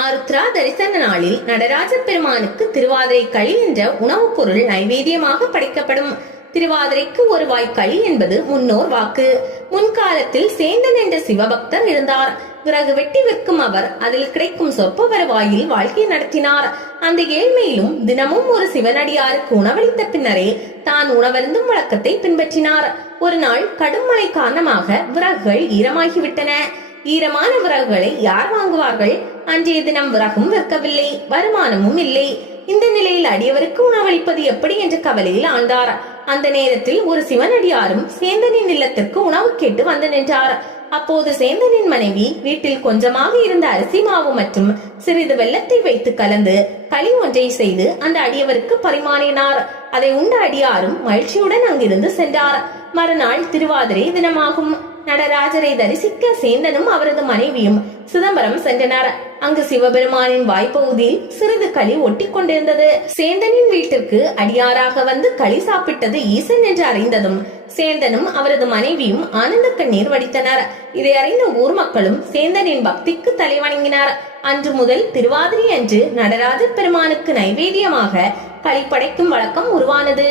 ஆருத்ரா தரிசன நாளில் நடராஜ பெருமானுக்கு திருவாதிரை களி என்ற உணவுப் பொருள் நைவேத்தியமாக படைக்கப்படும். திருவாதிரைக்கு ஒரு வாய் களி என்பது முன்னோர் வாக்கு. முன்காலத்தில் சேந்தன் என்ற சிவபக்தர் இருந்தார். விறகு வெட்டி விற்கும் அவர் அதில் கிடைக்கும் சொற்ப வருவாயில் வாழ்க்கை நடத்தினார். அந்த ஏழ்மையிலும் தினமும் ஒரு சிவனடியாருக்கு உணவளித்த பின்னரே தான் உணவருந்தும் வழக்கத்தை பின்பற்றினார். ஒரு நாள் கடும் மழை காரணமாக விறகுகள் ஈரமாகிவிட்டன. ஈரமான விறகுகளை யார் வாங்குவார்கள்? அன்றைய தினம் விறகும் விற்கவில்லை, வருமானமும் இல்லை. இந்த நிலையில் அடியவருக்கு உணவளிப்பது எப்படி என்ற கவலையில் ஆழ்ந்தார். அந்த நேரத்தில் ஒரு சிவனடியாரும் சேந்தனின் இல்லத்திற்கு உணவு கேட்டு வந்து நின்றார். அப்போது சேந்தனின் மனைவி வீட்டில் கொஞ்சமாக இருந்த அரிசி மாவு மற்றும் சிறிது வெல்லத்தை வைத்து கலந்து களி ஒன்றை செய்து அந்த அடியவருக்கு பரிமாறினார். அதை உண்ட அடியாரும் மகிழ்ச்சியுடன் அங்கிருந்து சென்றார். மறுநாள் திருவாதிரை தினமாகும். நடராஜரை தரிசிக்க சேந்தனும் அவரது மனைவியும் சிதம்பரம் சென்றனர். அங்கு சிவபெருமானின் வாய்ப்பகுதியில் சிறிது களி ஒட்டி கொண்டிருந்தது. சேந்தனின் வீட்டிற்கு அடியாராக வந்து களி சாப்பிட்டது ஈசன் என்று அறிந்ததும் சேந்தனும் அவரது மனைவியும் ஆனந்த கண்ணீர் வடித்தனர். இதை அறிந்த ஊர் மக்களும் சேந்தனின் பக்திக்கு தலைவணங்கினார். அன்று முதல் திருவாதிரை அன்று நடராஜ பெருமானுக்கு நைவேத்தியமாக களி படைக்கும் வழக்கம் உருவானது.